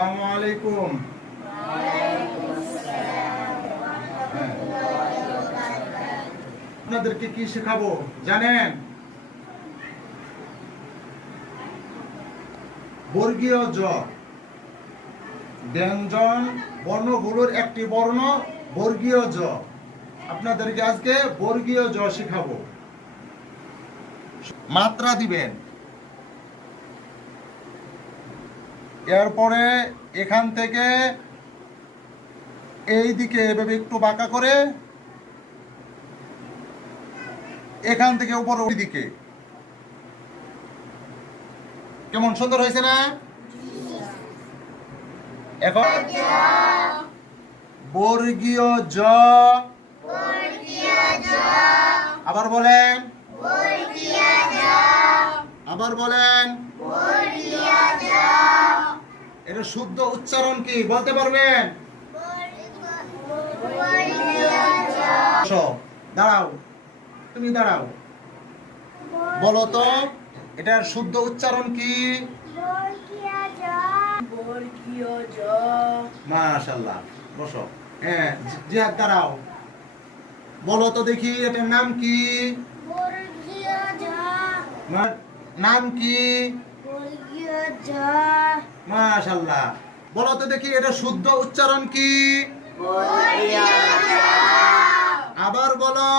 আসসালামু আলাইকুম। আপনাদেরকে কি শেখাবো জানেন? বর্গীয় জ, ব্যঞ্জন বর্ণগুলোর একটি বর্ণ বর্গীয় জ। আপনাদেরকে আজকে বর্গীয় জ শেখাবো। মাত্রা দিবেন, এরপরে এখান থেকে এই দিকে এভাবে একটু বাঁকা করে, এখান থেকে উপরে ওই দিকে। কেমন সুন্দর হয়েছে না? এখন বর্গীয় জ, আবার বলেন, আবার বলেন। এটা শুদ্ধ উচ্চারণ কি বলতে পারবেন? দাঁড়াও, তুমি দাঁড়াও, বলো তো এটার শুদ্ধ উচ্চারণ কি? মাশাআল্লাহ, বসো। হ্যাঁ, জিহাদ দাঁড়াও, বলো তো দেখি এটার নাম কি? নাম কি? মাশাআল্লাহ, বলো তো দেখি এটা শুদ্ধ উচ্চারণ কি? আবার বলো।